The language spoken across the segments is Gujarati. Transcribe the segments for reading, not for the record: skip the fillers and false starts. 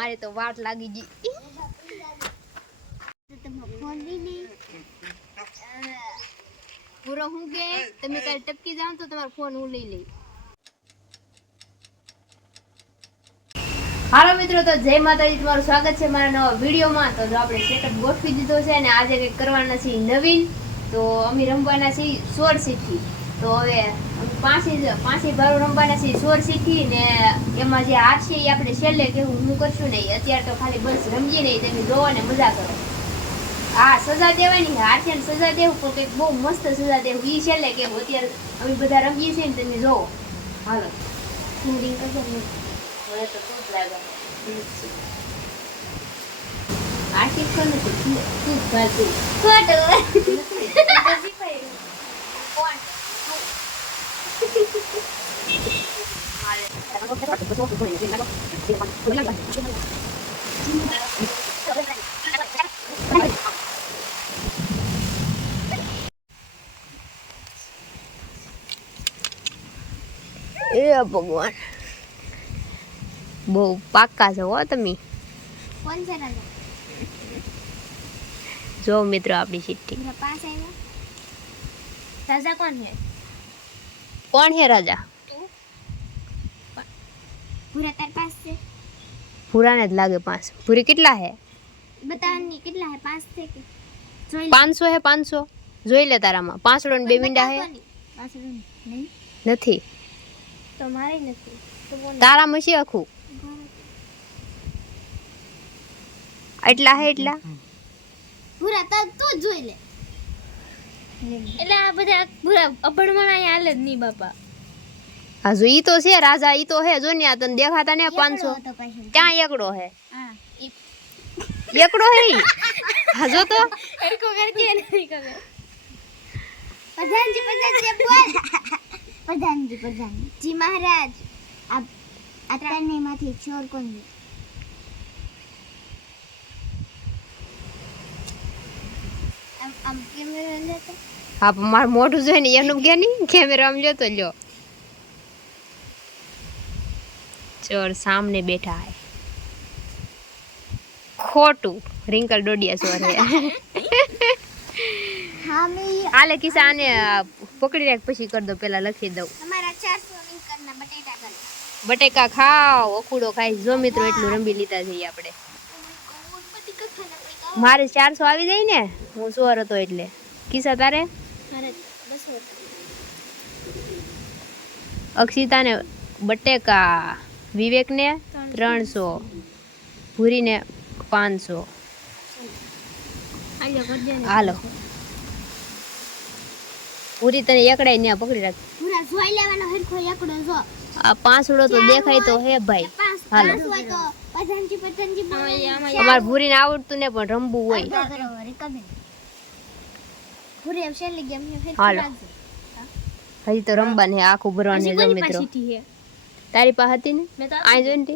મારે તો વાટ લાગી ગઈ. પૂરો હું કે તમે કાલે ટપકી જાવ તો તમારો ફોન હું લઈ લઈ. હાલો મિત્રો, તો જય માતાજી, તમારું સ્વાગત છે મારા નવા વિડીયોમાં. તો આપણે સેટઅપ ગોઠવી દીધો છે અને આજે કંઈક કરવાના છીએ નવીન. તો અમે રમવાના છીએ સોર સીથી. તો હવે પાંચે ભારો રમવાના છીએ સોર સીથી ને એમાં જે હાર છે એ આપણે છેલ્લે કેવું હું કરશું નહીં. અત્યારે તો ખાલી બસ રમીએ નહીં, તમે જોવો ને મજા કરો. હા, સજા દેવાની હાર છે ને સજા દેવું, પણ કંઈક બહુ મસ્ત સજા દેવું એ છેલ્લે કેવું. અત્યારે અમે બધા રમીએ છીએ ને તમે જોવો. હાલો ફિંગરિંગ કરજો ને. હવે તો તું જ લાગે આશિક કોને તું ભાતું ફોટો એ ભગવાન, બહુ પાક્કા છો હો તમે. કોણ છે રાજા? જો મિત્રો આપણી ચિઠ્ઠી. मेरा पास है वो राजा कौन है? કોણ હે રાજા? पूरा तेरे पास से પૂરાને જ લાગે 5. પૂરી કેટલા હે? बता नहीं कितना है? 5 थे के जोई 500 હે. 500 જોઈ લે તારામાં. 5 ને 2 મીંડા હે? 5 नहीं નથી. तो हमारे नहीं तो वो તારામાં છે આખું એટલા હે. એટલા પૂરા તું જોઈ લે. એટલે આ બધા પૂરા અભણવાળા અહીંયા હાલે જ નહીં બાપા. હા જો ઈ તો છે રાજા, ઈ તો હે. જો ને આ તને દેખાતા ને 500 ક્યાં એકડો હે? હા એકડો હે ઈ. હા જો તો એડકો કરકે નહીં ખબર. પ્રધાનજી બોલ. પ્રધાનજી મહારાજ, આપ ત્રણેયમાંથી ચોર કોણ છે? આમ કેમેરા લેતો. હા પણ મારું મોઢું જોઈ ને એનું કે નહીં કેમેરામાં લ્યો તો લ્યો. ચોર સામને બેઠા હે. ખોટું. રિંકલ ડોડિયા ચોર હે. હા મેં આલે કિસ્સા આને પકડી રાખ, પછી કરી દો. પેલા લખી દઉં. हमारा 400 રિંકલના બટેટા કર. બટેકા ખાઓ, અખૂડો ખાઈ. જો મિત્રો એટલું રમી લીધા છે આપણે. મારે 400 આવી જાય ને, હું 100 હતો એટલે. કિસ્સા તારે? મારે 200. અક્ષિતાને બટેકા, વિવેકને 300, ભૂરીને 500. આલ્યો કર દે ને. હાલો ભૂરી તને એકડાય ને પકડી રાખ. પૂરા જોઈ લેવાનો હરખો એકડો જો. આ 500 તો દેખાય તો હે ભાઈ. હાલો હોય તો પ્રધાનજી બોલ. અમાર ભૂરીને આવડતું ને પણ રમવું હોય. પૂરે શેલી ગેમ હે. હાલો હજી તો રમવાનું હે, આખું ભરવાનું છે. જો મિત્રો તારી પાસે હતી ને આ જોઈને તે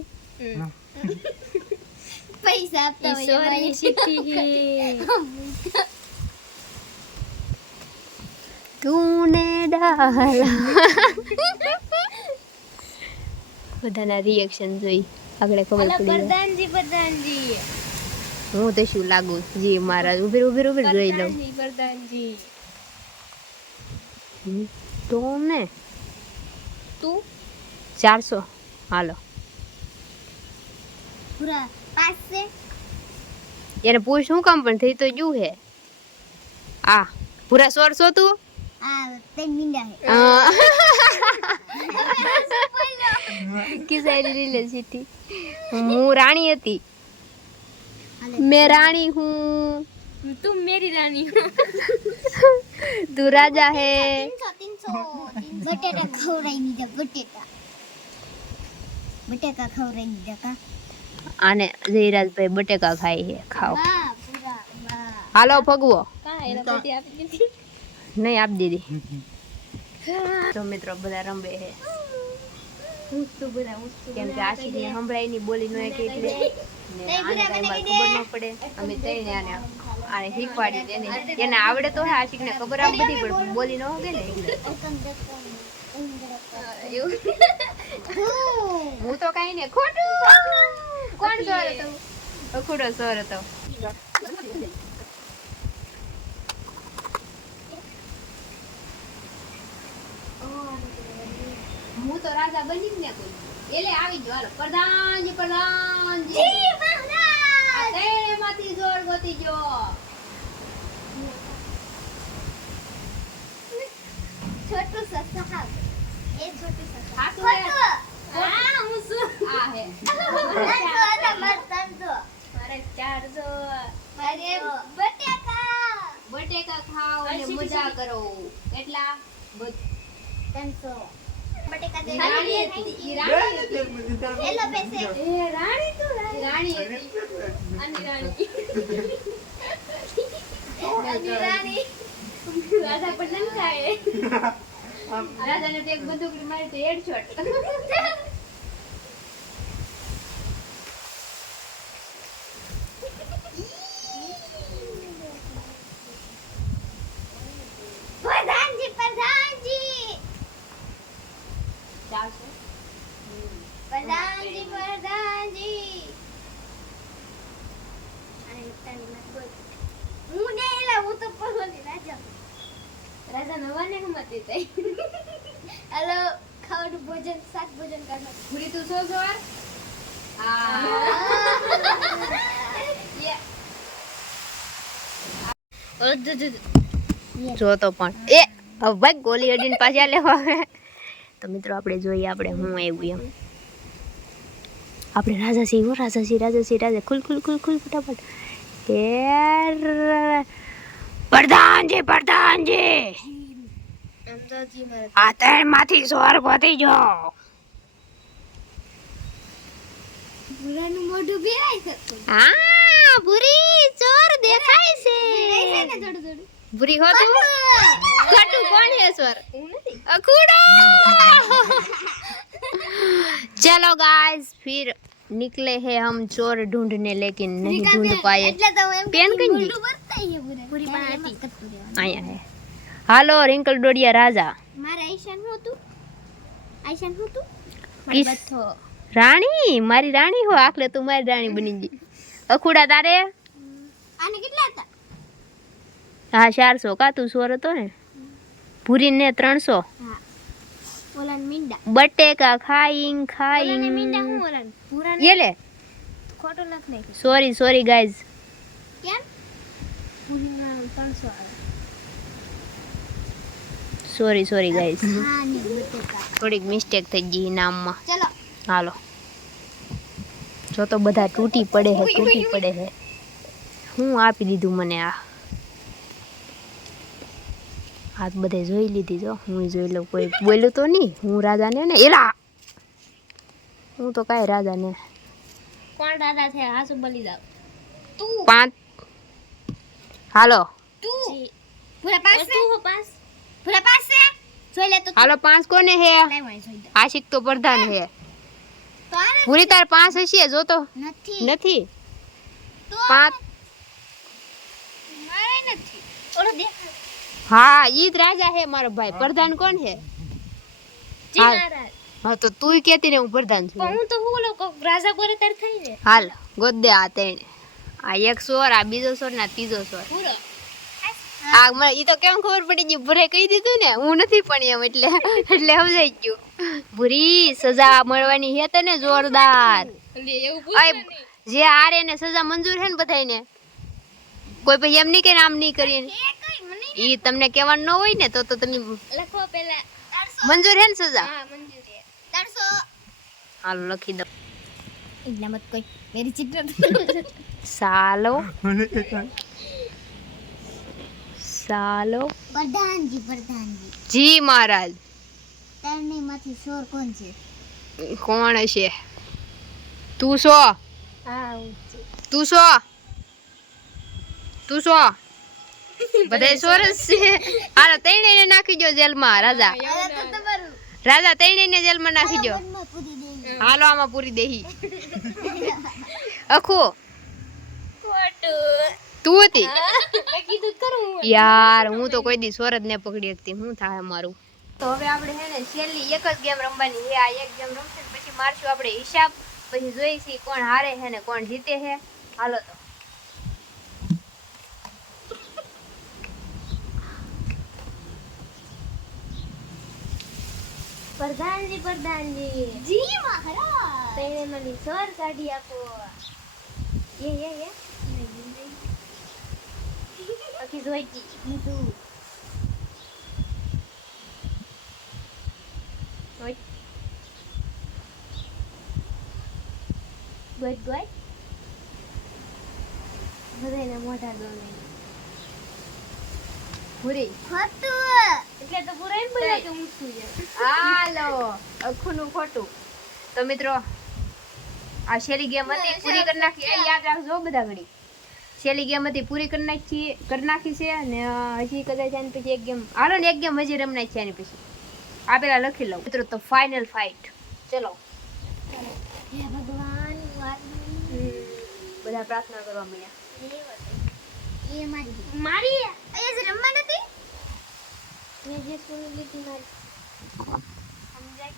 પૈસા આપતા હોય મારી ચિઠ્ઠી. તૂને ડાલા બધાના રિએક્શન જોઈ આગળ ખબર પડી જાય. પ્રધાનજી હું તો શું લાગુ જી મહારાજ. ઉભી જોઈ લઉં પ્રધાનજી તો ને તું 400. હાલો પૂરા પાસ છે. એને પૂછ શું કામ પણ થઈ તો જુ હે. આ પૂરા 100 તું આ તે મીંડા હે. કિસાઈ લે ચિઠ્ઠી. હું રાણી હતી. मैं रानी हूँ. तुम मेरी रानी हो. तू राजा है. 300 બટેટા ખવરાઈ દીધા. બટેકા ખવરાઈ દીધા કા. આને જયરાજભાઈ બટેકા ખાય છે. ખાઓ વાહ પૂરા વાહ. હાલો ભગવો. કા એના બધી આપી દીધી. નહીં આપ દીધી. તો મિત્રો બધા રંબે છે. કેમ કે આશીને સંભળાય ની બોલી નો એક એટલે ને આને કઈ ખબર ન પડે. અમે તઈને આને શીખવાડી દે ને એને આવડે તો હે. આશિકને ખબર આમ બધી પણ બોલી ન હોગે ને એટલે. હું તો કઈ ને ખોટું કોણ ચોર હતો? અખૂડો ચોર હતો. હું તો રાજા બની જ ને કોઈ. એટલે આવી જ હાલો. પ્રધાનજી પ્રધાનજી. જી મહારાજ. આ તેમાંથી ચોર ગોતી ગયો. છોટું સસાબ. એ છોટું સસાબ. હાથું હે. હા હું શું? આ હે. મારે 400. મારે બટેકા. બટેકા ખાઓ અને મજા કરો. કેટલા? 300. બટેકા દે. રાણી હતી. ઈ રાણી હતી. એલો પૈસે. એ રાણી તો રાણી હતી. અને રાણી. અને રાણી. રાજા પણ ન ખાય. રાજાને તો એક બંદૂક મારી તો હેડશોટ. પ્રધાનજી પ્રધાનજી. 400. પ્રધાનજી પ્રધાનજી. અને લપટાની મત બોલ. હું ને એલા હું તો પહોંચી રાજા. રાજા નવાને હમતી થઈ. હેલો ખાવાનું ભોજન શાક ભોજન કરવાનું. પૂરી તું સો સવાર? આ જો તો પણ એ હવે ભાઈ ગોલી અડીને પાછા લેવા આવે. તો મિત્રો આપણે જોઈએ આપણે હું આવ્યું એમ. આપણે રાજાસી હો રાજા ખુલ ફટાફટ. એ પ્રધાનજી અમદાજી મારા આ ત્રણમાંથી ચોર ગોતી જો. ભૂરાનું મોઢું ભેરાઈ શકતું. આ ભૂરી ચોર દેખાય છે. ભેરાઈ છે ને થોડું થોડું. ભૂરી હો તું ખોટું કોણ હે ચોર? હું નથી. અખૂડો. चलो गाइस फिर निकले हैं हम चोर ढूंढने लेकिन नहीं ढूंढ पाए. એટલે તો એમ પેન કઈ મોઢું બરતાઈ છે ભૂરા. પૂરી ત્યારે પણ એમ જ કરતું રહેવાનું. आया है. हालो रिंकल डोडिया राजा. મારે આઈશાન હું હતું. આઈશાન હું હતું. किस रानी मारी रानी हो आखले तू मारी रानी बनी गई. अखूडा तारे આને કેટલા હતા? हाँ 400 का तू सोर तो ने पूरी ने 300 હા ઓલાને મીંડા. बटेका खाइंग ઓલાને મીંડા खाइंग હું ઓલાને ભૂરાને ये ले ખોટું લખ નાખ્યું. Sorry guys. કેમ? ભૂરીના 300 આવે. Sorry guys. હા ને બટેકા. થોડીક મિસ્ટેક થઈ ગઈ નામમાં. ચલો હાલો જો તો બધા તૂટી પડે હે. હું આપી દીધું મને આ હાથ બધે જોઈ લીધી જો. હું જોઈ લઉં કોઈ બોલ્યું તો નહીં. હું રાજાને ને એલા હું તો કાંઈ રાજાને કોણ દાદા છે? હાસુ બોલી જાવ. તું 5 હાલો તું પૂરા પાસ તું હો પાસ. પૂરા પાસ છે. જોઈ લે તો તું. હાલો 5 કોને હે? લાય વાય જોઈ દે. આશિક તો પ્રધાન હે. તો આને પૂરી તાર 5 હશે જો તો નથી. નથી. તો 5 મારે નથી. ઓલો દેખાય. હા ઈ જ રાજા હે મારો ભાઈ. પ્રધાન કોણ હે? જી હાલ. મહારાજ. હા તો તુંય કેતી ને હું પ્રધાન છું. પણ હું તો હું લોકો રાજા બોલે તાર થઈ ને. હાલ ગોદ દે આ ત્રણ. આ એક સોર, આ બીજો સોર ને આ ત્રીજો સોર. પૂરો. આ મને ઈ તો કેમ ખબર પડી ગઈ? ભૂરે કહી દીધું ને હું નથી પણ એમ એટલે સમજાઈ ગયું. ભૂરી સજા મળવાની હે તને જોરદાર. એટલે એવું અય જે હારે ને સજા મંજૂર હે ને બધાયને. કોઈ પછી એમ નહીં કે આમ નહીં કરીએ. એ કઈ મને ઈ તમને કહેવાનું ન હોય ને તો તમે લખો પહેલા 300. મંજૂર હે ને સજા? હા મંજૂર છે. 300. હાલો લખી દો. ઇतना मत कोई मेरी चित्र સાલો प्रधानजी જી મહારાજ. તરણી માંથી ચોર કોણ છે? કોણ હશે? તું છો? હા તું છો? બધા સોરસ છે. હાલો તૈણેને નાખી દો જેલમાં રાજા. રાજા તૈણેને જેલમાં નાખી દો. હાલો આમાં પૂરી દેહી. અખો તું હતી કીધું કરું યાર. હું તો કોઈ દી સોરત ને પકડી શકતી. હું થાય મારું. તો હવે આપણે હે ને છેલ્લી એક જ ગેમ રમવાની છે. આ એક ગેમ રમશે ને પછી મારશું આપણે હિસાબ. પછી જોઈ છીએ કોણ હારે છે ને કોણ જીતે છે. હાલો તો પ્રધાનજી જી મહારાજ તેને મને સોર કાઢી આપો. એ આખી જોઈતી તું ગોઈ બધાને મોઢા દોને પૂરી હતું એટલે તો પૂરા એમ બોલ્યા કે ઊંચું છે. હાલો અખુનું ખોટું. તો મિત્રો આ છેલ્લી ગેમ હતી પૂરી કરી નાખી. એ યાદ રાખજો બધા ઘડી. છેલ્લી ગેમ હતી પૂરી કરી નાખી છે અને હજી કદાચ આની પછી એક ગેમ હાલો ને એક ગેમ હજી રમનાઈ છે આની પછી. આ પેલા લખી લઉં મિત્રો. તો ફાઇનલ ફાઇટ ચલો હે ભગવાન બધા પ્રાર્થના કરવા મળ્યા. એ મારી અહીંયા જે રમવા નથી મેં જે સુની લીધી મારી સમજાય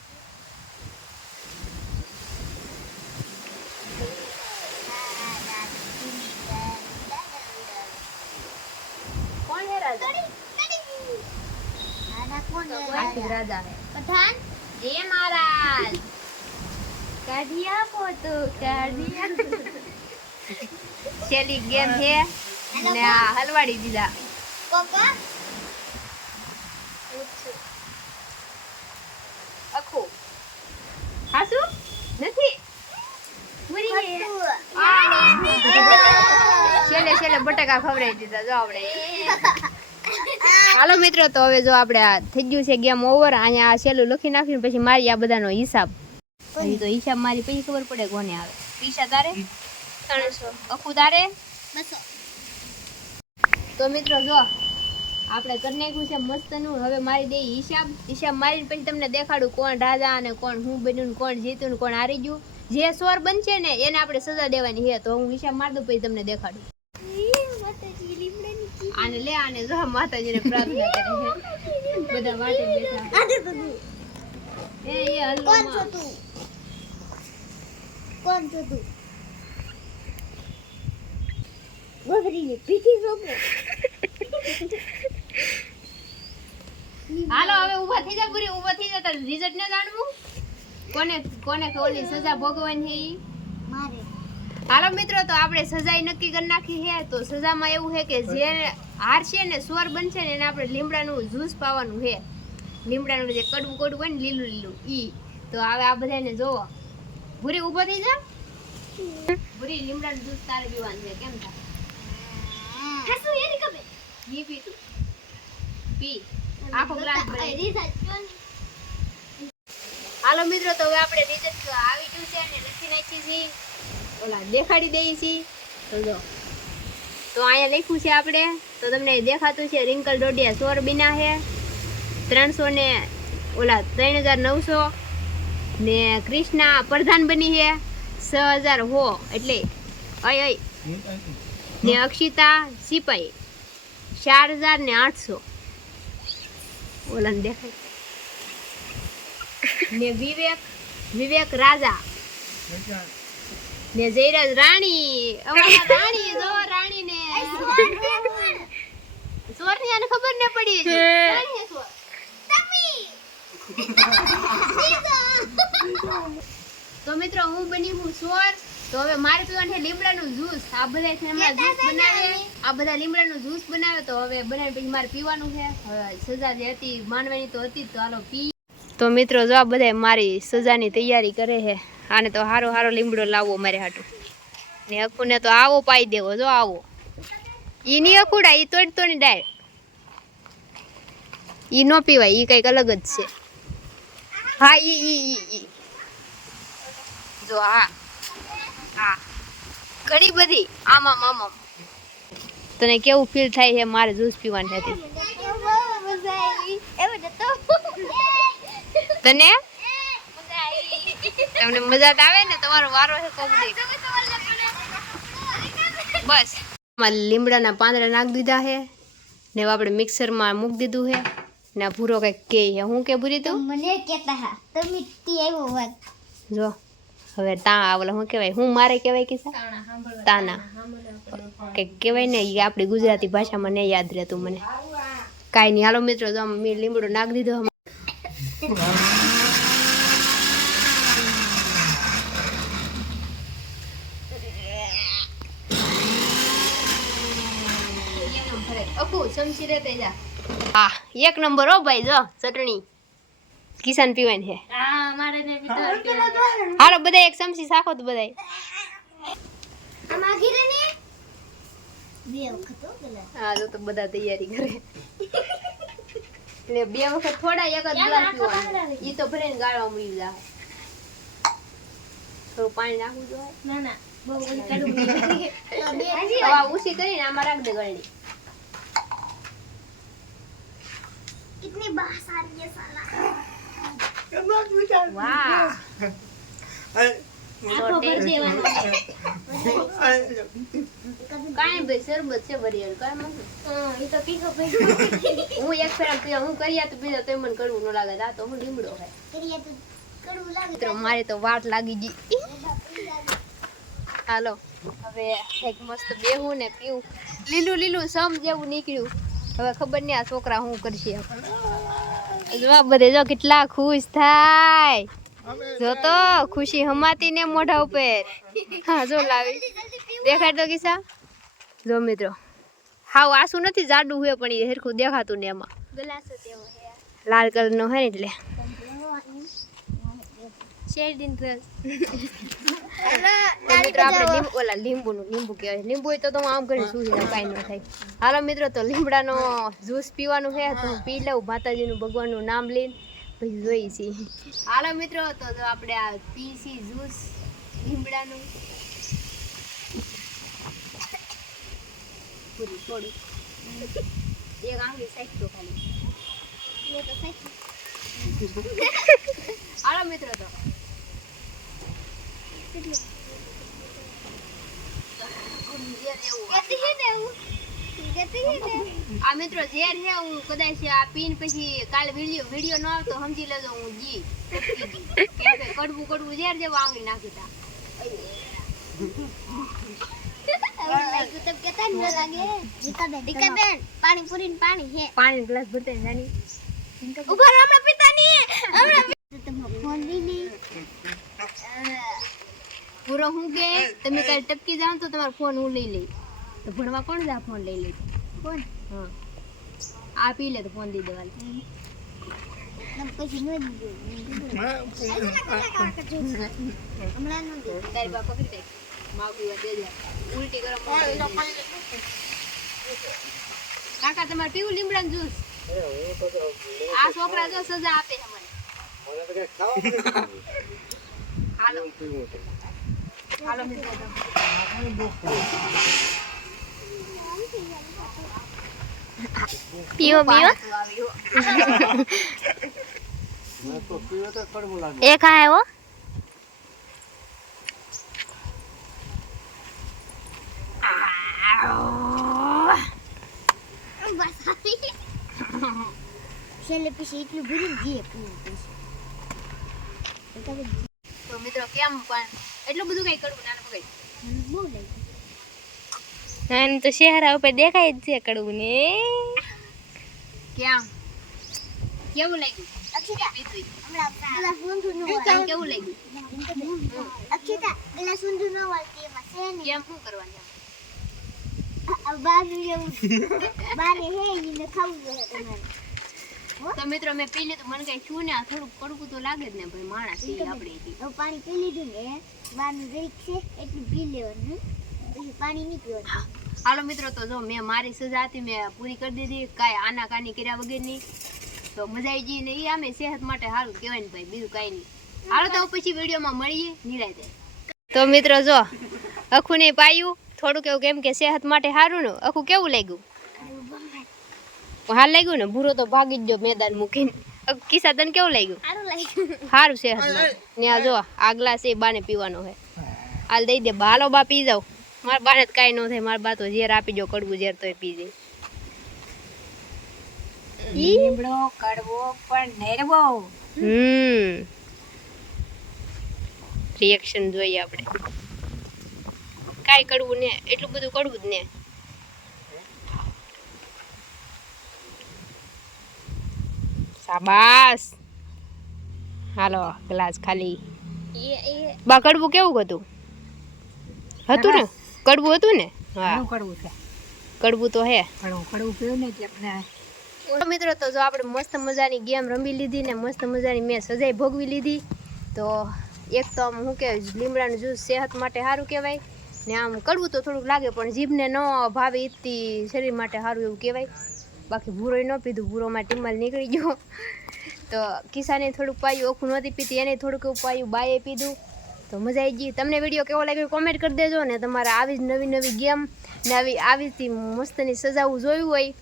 કોણ હે રાજા? કોણ આખી રાજા હે. પઠાણ જય મહારાજ. કાઢી આપો તો કાઢી આપો. છેલ્લી ગેમ છે ને આ હલવાડી દીધા. કોકા અખું હાસુ નથી પૂરી છે. છેલ્લે બટાકા ખવડાવી દીધા જો આપણે. હાલો મિત્રો તો હવે જો આપણે આ થઈ ગયું છે ગેમ ઓવર. અહીંયા આ છેલ્લું લખી નાખ્યું પછી મારી આ બધાનો હિસાબ. હજી તો હિસાબ મારી પછી ખબર પડે કોને આવે. પૈસા તારે 300 અખું તારે 200. તો મિત્રો જો આપણે કરી નાખ્યું છે મસ્તનું. હવે મારી દે હિસાબ મારીને પછી તમને દેખાડું કોણ રાજા અને કોણ હું બન્યું ને કોણ જીત્યું ને કોણ હારી ગયું. જે સ્વર બનશે ને એને આપણે સજા દેવાની છે. તો હું હિસાબ મારી દઉં પછી તમને દેખાડું. આને લે આને જો માતાજીને પ્રાર્થના કરે છે બધા વાટે બેઠા. એ કોણ છો તું? કોણ છો તું? ગોગરીને પીઠી સોપો. હાલો હવે ઊભા થઈ જા પૂરી. ઊભા થઈ જા. તાર રિઝલ્ટ ને જાણવું કોને ઓલી સજા ભોગવવાની છે ઈ મારે. હાલો મિત્રો તો આપણે સજા નક્કી કરી નાખી છે. તો સજામાં એવું છે કે જે હારશે ને સ્વર બનશે ને એને આપણે લીમડાનું જ્યુસ પાવાનું છે. લીમડાનું જે કડવું હોય ને લીલું ઈ. તો હવે આ બધાને જોવો. ભૂરી ઊભો થઈ જા. ભૂરી લીમડાનું જ્યુસ તારે પીવાનું છે. કેમ થાય? હાસુ એરી કબે ઈ પી તું. પી આખો ગ્લાસ ભરી. હાલો મિત્રો તો હવે આપણે રિઝલ્ટ આવી ગયું છે અને લખી નાખી છે. ઓલા દેખાડી દઈએ છીએ. તો જો તો અહીંયા લખ્યું છે આપણે. તો તમને દેખાતું છે રિંકલ ડોડિયા સોર બીના છે 300 ને ઓલા 3900 ને કૃષ્ણા પ્રધાન બની છે 6000 હો એટલે અય ને અક્ષિતા સિપાઈ 4800 ઓલાને દેખાય ને વિવેક રાજા ને જયરાજ રાણી. અમારા રાણી જો રાણી ને સોર ની આને ખબર ન પડી. રાણી હે સોર. તો મિત્રો હું બની હું સોર. તો હવે મારે પીવાનું છે લીમડાનું જ્યુસ. આ બધા છે હમણાં જ્યુસ બનાવે. આ બધા લીમડાનું જ્યુસ બનાવે. તો હવે બનાવી પછી મારે પીવાનું છે. હવે સજા જે હતી માનવાની તો હતી તો હાલો પી. તો મિત્રો જો આ બધા મારી સજાની તૈયારી કરે છે. આને તો હારો લીમડો લાવવો મારે હાટું ને અખુને તો આવો પાઈ દેવો. જો આવો ઈ ની અખુડા ઈ તોડની ડાય ઈ નો પીવાય. ઈ કઈક અલગ જ છે. હા ઈ જો હા ઘણી બધી આમાં તને કેવું ફીલ થાય છે મારે જ્યુસ પીવાની હતી? તને તમને મજા આવે ને? તમારો વારો છે કોક દે. બસ લીમડાના પાંદડા નાખી દીધા છે ને આપણે મિક્સરમાં મૂકી દીધું છે ને આ ભૂરો કઈક કે છે. હું કે ભૂરી તું મને કહેતા હા તમે તી આવ્યો વાત જો હવે ઓલા શું કહેવાય, હું મારે કહેવાય કિસ્સા તાના કંઈક કહેવાય ને, એ આપણી ગુજરાતી ભાષામાં નહીં યાદ રહેતું મને. કાંઈ નહીં, હાલો મિત્રો, તો મેં લીમડો નાખી દીધો. હા, 1 નંબર હો ભાઈ. જો ચટણી કિસાન પીવાની છે. હાલો બધા એક ચમચી શાખો તો બધા. હા જો તો બધા તૈયારી કરે. એટલે 2 વખત થોડા, 1 જ ગ્લાસ પીવાનું. ઈ તો ભરીને ગાળવા મળી જાય. થોડું પાણી નાખવું જોઈએ. ના ના, બહુ ઓલી કડવું નથી. હવા ઉછી કરીને આમાં રાખ દે ગળણી. कितनी बात सारी है साला. વાહ, આખો ભર દેવાનો. કાંઈ ભાઈ શરબત છે વરિયાળ, કાંઈ માંગુ. એ તો પીકો પીકો. હું એક ફેરા પીવા, હું કર્યા તો બીજા તો મને કડવું ન લાગે. આ તો હું લીમડો ખાય. કરીએ તો કડવું લાગે. મિત્રો મારે તો વાટ લાગી ગઈ. હાલો હવે એક મસ્ત બેહું ને પીવું. લીલું લીલું સમ જેવું નીકળ્યું. હવે ખબર નહીં આ છોકરા શું કરશે. જો બધે જો કેટલા ખુશ થાય. જો તો ખુશી હમાતી ને મોઢા ઉપર. હા જો લાવી દેખાડ તો કિસ્સા. જો મિત્રો હાવ આસુ નથી, જાડું હોય પણ એ હરખું દેખાતું ને એમાં ગ્લાસ તેવો હે. લાલ કલર નો હે ને એટલે શેરડીન રસ. મિત્રો આપણે ઓલા લીંબુ કહેવાય. લીંબુ હોય તો હું આમ કરીને સૂઈ જાઉં, કાંઈ ન થાય. હાલો મિત્રો, તો લીમડાનો જ્યુસ પીવાનું છે તો હું પી લઉં, માતાજીનું ભગવાનનું નામ લઈને પછી જોઈ છીએ. હાલો મિત્રો, તો આપણે આ પીસી જ્યુસ લીમડાનું. પૂરી થોડું એક આંગળી સાઈડ તો ખાલી. ये तो सच. હાલો મિત્રો, તો આ મિત્રો ઝેર છે. હું કદાચ આ પીન પછી કાલે વિડીયો ન આવતો સમજી લેજો હું જી કડવું ઝેર જેવું આંગળી નાખી તા. तब कहता न लगे. टीका बेन पानी पूरी पानी है. પાણી ગ્લાસ ભરતે જાની ऊपर हमरा पीता नहीं है. हमरा तुम फोन भी नहीं. પૂરો હું કે તમે કાલે ટપકી જાવ તો તમારો ફોન હું લઈ લઈ. તો ભણવા કોણ જા ફોન લઈ લે? फोन હા આ પી લે તો ફોન દઈ દેવાલી. हम कुछ नहीं दे. हमरा न दे. તારી બા પકડી દે માગી વા દે જા ઉલટી ગરમ કાકા તમારે પીવું લીમડાનું જ્યુસ? આ છોકરા જો સજા આપે છે મને. હાલો હાલો મિત્રો, पियो पियो. एक है वो. છેલ્લે પછી એટલું ભરી દે પીવું. તો મિત્રો કેમ પણ એટલું બધું કઈ કડવું ના પકડ. બહુ લાગે. નાની તો શહેરા ઉપર દેખાય જ છે કડવું ને. કેમ કેવું લાગ્યું? અક્ષિતા ગ્લાસ ઊંધું ન કેવું લાગ્યું? અક્ષિતા ગ્લાસ ઊંધું ન વાળતી એમાં છે ને. કેમ શું કરવાનું? બાને હે એને ખાવું જોઈએ તમારે. તો મિત્રો મેં પી લીધું, મને કઈ છું ને થોડુંક કડવું તો લાગે જ ને ભાઈ, માણસ છીએ આપણે. હવે પાણી પી લીધું ને બારનું જરીક છે એટલું પી લેવાનું, પછી પાણી નહીં પીવાનું. હાલો મિત્રો, તો જો મેં મારી સજા હતી મેં પૂરી કરી દીધી, કાંઈ આનાકાની કર્યા વગરની. તો મજા આવી ગઈ ને એ આમે સેહત માટે સારું કહેવાય ને ભાઈ, બીજું કાંઈ નહીં. હાલો તો પછી વિડીયોમાં મળીએ નિરાંતે. તો મિત્રો જો અખું ને પાયું થોડુંક એવું, કેમ કે સેહત માટે સારું ને. અખું કેવું લાગ્યું? હાલ લાગ્યું ને? ભૂરો તો ભાગી જ ગયો મેદાન મૂકીને. કિસ્સા તને કેવું લાગ્યું? સારું લાગ્યું. સારું સેહત માટે ને. આ જો આ ગ્લાસ એ બાને પીવાનો છે, હાલ દઈ દે બા. હાલો બા પી જાવ. મારા બાને જ કાંઈ ન થાય, મારા બા તો ઝેર આપી દો, કડવું ઝેર તો પી જાય. લીમડો કડવો પણ નેરવો. રિએક્શન જોઈએ આપણે. કાંઈ કડવું ને, એટલું બધું કડવું જ ને. શાબાશ. હાલો ગ્લાસ ખાલી. બા કડવું કેવું હતું? હતું ને? કડવું હતું ને? હા કડવું છે, કડવું તો હે. કડવું પીવું ને એટલે આપણે મિત્રો તો જો આપણે મસ્ત મજાની ગેમ રમી લીધી ને મસ્ત મજાની મેં સજાઈ ભોગવી લીધી. તો એક તો આમ શું કહેવાય, લીમડાનું જ્યુસ સેહત માટે સારું કહેવાય ને આમ કડવું તો થોડુંક લાગે પણ જીભને ન ભાવે ઈથી શરીર માટે સારું એવું કહેવાય. બાકી ભૂરોય ન પીધું, ભૂરોમાં ટીમલ નીકળી ગયો. તો કિસાને થોડુંક પાયું, ઓખું નહોતી પીતી એને થોડુંક એવું પાયું, બાએ પીધું. તો મજા આવી ગઈ. તમને વિડીયો કેવો લાગ્યો કોમેન્ટ કરી દેજો ને તમારે આવી જ નવી નવી ગેમ ને આવીથી મસ્તની સજાવું જોયું હોય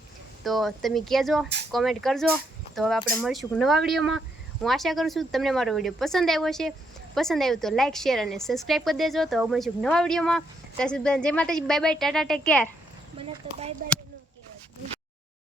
તો તમે કહેજો, કોમેન્ટ કરજો. તો હવે આપણે મળીશું નવા વિડીયોમાં. હું આશા કરું છું તમને મારો વિડીયો પસંદ આવ્યો છે. પસંદ આવ્યું તો લાઇક શેર અને સબસ્ક્રાઈબ કરી દેજો. તો હવે મળીશું નવા વિડીયોમાં. ત્યાં સુધી જય માતાજી, bye bye, Tata, take care. મને તો બાય બાય ન કહેવાય.